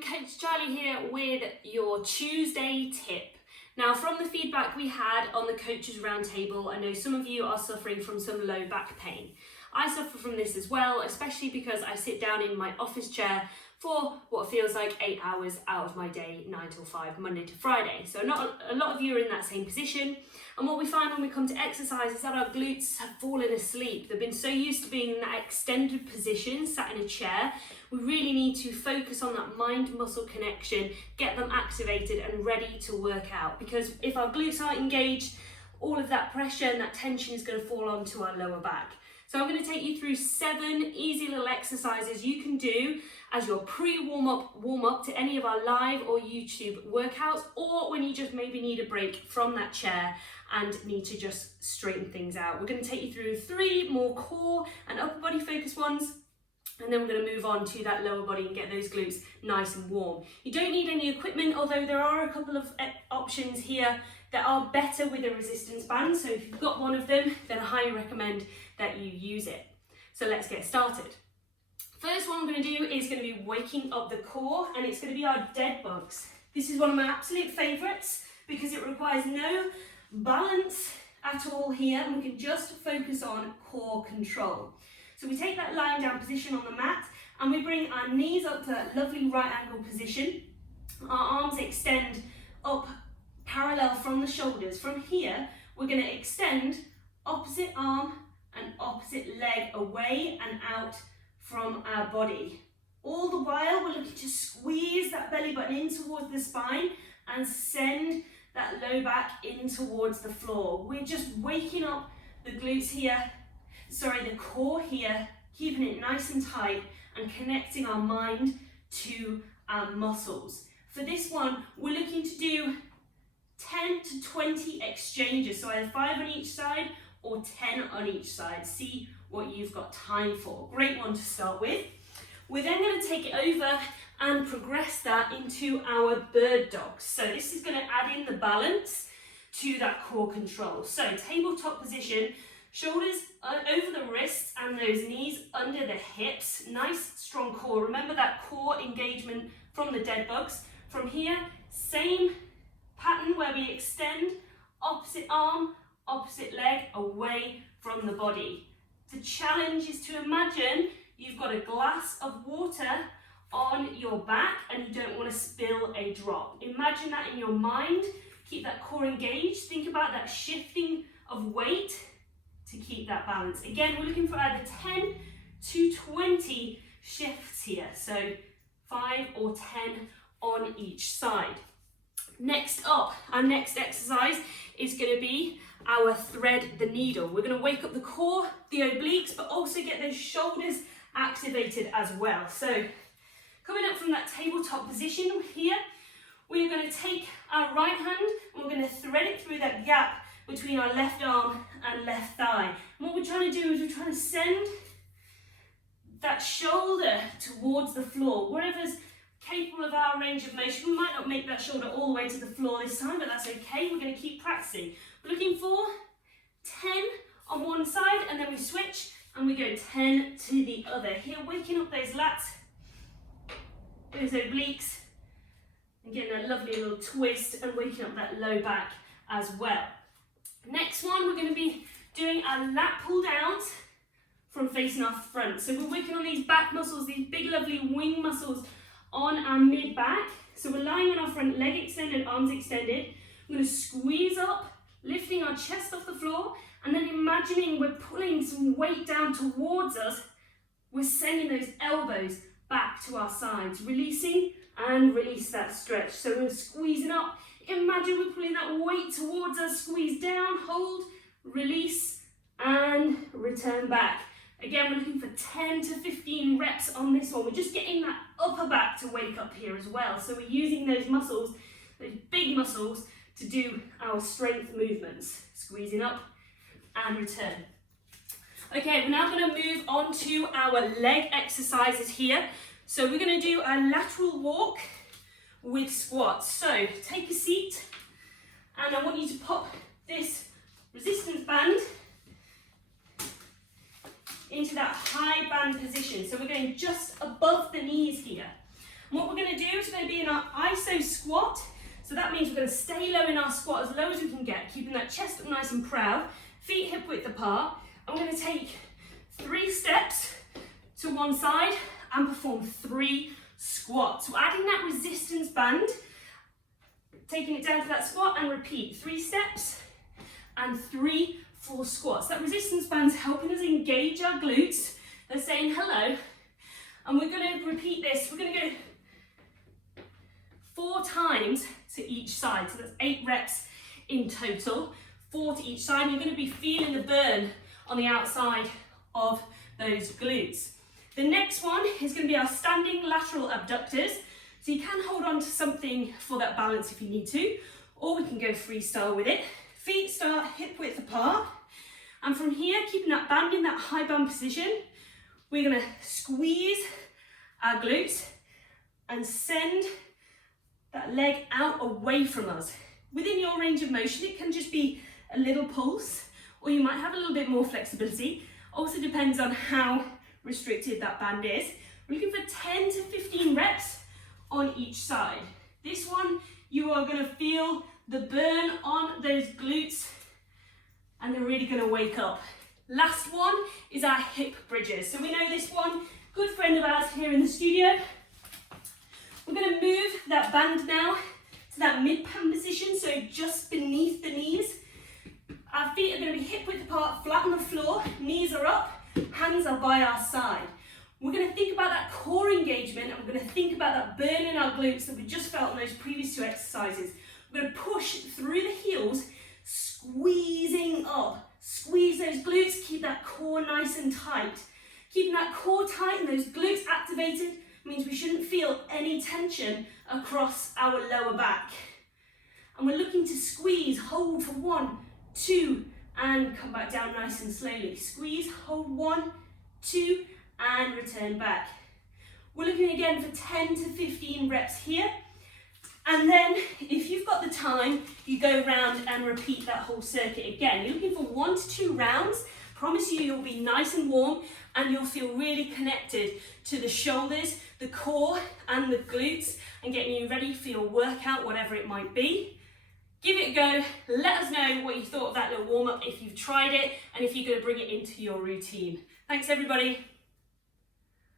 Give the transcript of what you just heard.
Coach Charly here with your Tuesday tip. Now, from the feedback we had on the Coaches Roundtable, I know some of you are suffering from some low back pain. I suffer from this as well, especially because I sit down in my office chair for what feels like 8 hours out of my day, 9 till 5, Monday to Friday. So not a lot of you are in that same position. And what we find when we come to exercise is that our glutes have fallen asleep. They've been so used to being in that extended position, sat in a chair. We really need to focus on that mind-muscle connection, get them activated and ready to work out. Because if our glutes aren't engaged, all of that pressure and that tension is going to fall onto our lower back. So I'm going to take you through 7 easy little exercises you can do as your warm-up to any of our live or YouTube workouts, or when you just maybe need a break from that chair and need to just straighten things out. We're going to take you through 3 more core and upper body focused ones, and then we're going to move on to that lower body and get those glutes nice and warm. You don't need any equipment, although there are a couple of options here that are better with a resistance band. So if you've got one of them, then I highly recommend that you use it. So let's get started. First one I'm going to do is going to be waking up the core, and it's going to be our dead bugs. This is one of my absolute favourites because it requires no balance at all here, and we can just focus on core control. So we take that lying down position on the mat and we bring our knees up to that lovely right angle position. Our arms extend up parallel from the shoulders. From here, we're going to extend opposite arm and opposite leg away and out from our body. All the while, we're looking to squeeze that belly button in towards the spine and send that low back in towards the floor. We're just waking up the glutes here, the core here, keeping it nice and tight and connecting our mind to our muscles. For this one, we're looking to do 10 to 20 exchanges, so either 5 on each side or 10 on each side. See what you've got time for. Great one to start with. We're then going to take it over and progress that into our bird dogs. So this is going to add in the balance to that core control. So tabletop position, shoulders over the wrists and those knees under the hips. Nice strong core. Remember that core engagement from the dead bugs. From here, same pattern where we extend opposite arm, opposite leg away from the body. The challenge is to imagine you've got a glass of water on your back and you don't want to spill a drop. Imagine that in your mind. Keep that core engaged. Think about that shifting of weight to keep that balance. Again, we're looking for either 10 to 20 shifts here. So 5 or 10 on each side. Next up, our next exercise is going to be our thread the needle. We're going to wake up the core, the obliques, but also get those shoulders activated as well. So coming up from that tabletop position here, we're going to take our right hand and we're going to thread it through that gap between our left arm and left thigh. And what we're trying to do is we're trying to send that shoulder towards the floor. Wherever's capable of our range of motion, we might not make that shoulder all the way to the floor this time, but that's okay. We're going to keep practicing. We're looking for 10 on one side and then we switch and we go 10 to the other. Here, waking up those lats, those obliques, and getting a lovely little twist and waking up that low back as well. Next one, we're going to be doing our lat pull downs from facing our front. So we're working on these back muscles, these big lovely wing muscles on our mid back. So we're lying on our front, leg extended, arms extended. We're going to squeeze up, lifting our chest off the floor, and then imagining we're pulling some weight down towards us. We're sending those elbows back to our sides, releasing and release that stretch. So we're squeezing up. Imagine we're pulling that weight towards us, squeeze down, hold, release, and return back. Again, we're looking for 10 to 15 reps on this one. We're just getting that upper back to wake up here as well. So we're using those muscles, those big muscles, to do our strength movements. Squeezing up and return. Okay, we're now going to move on to our leg exercises here. So we're going to do a lateral walk with squats. So take a seat and I want you to pop this resistance band into that high band position. So we're going just above the knees here. And what we're going to do is glutes are going to be in our iso squat. So that means we're going to stay low in our squat, as low as we can get, keeping that chest up nice and proud, feet hip width apart. I'm going to take 3 steps to one side and perform 3 squats. So adding that resistance band, taking it down to that squat and repeat 3 steps and 3 full squats. That resistance band's helping us engage our glutes. They're saying hello. And we're going to repeat this. We're going to go 4 times to each side. So that's 8 reps in total, 4 to each side. You're going to be feeling the burn on the outside of those glutes. The next one is going to be our standing lateral abductors. So you can hold on to something for that balance if you need to, or we can go freestyle with it. Feet start hip width apart. And from here, keeping that band in that high band position, we're going to squeeze our glutes and send that leg out away from us. Within your range of motion, it can just be a little pulse, or you might have a little bit more flexibility. Also depends on how restricted that band is. We're looking for 10 to 15 reps on each side. This one, you are going to feel the burn on those glutes and they're really going to wake up. Last one is our hip bridges. So we know this one, good friend of ours here in the studio. We're going to move that band now to that mid-pan position, so just beneath the knees. Our feet are going to be hip width apart, flat on the floor, knees are up, hands are by our side. We're going to think about that core engagement, and we're going to think about that burn in our glutes that we just felt in those previous 2 exercises. We're going to push through the heels, squeezing up. Squeeze those glutes, keep that core nice and tight. Keeping that core tight and those glutes activated means we shouldn't feel any tension across our lower back. And we're looking to squeeze, hold for 1, 2, and come back down nice and slowly. Squeeze, hold 1, 2, and return back. We're looking again for 10 to 15 reps here. And then if you've got the time, you go round and repeat that whole circuit again. You're looking for 1 to 2 rounds. Promise you, you'll be nice and warm and you'll feel really connected to the shoulders, the core and the glutes, and getting you ready for your workout, whatever it might be. Give it a go. Let us know what you thought of that little warm-up, if you've tried it and if you're going to bring it into your routine. Thanks everybody.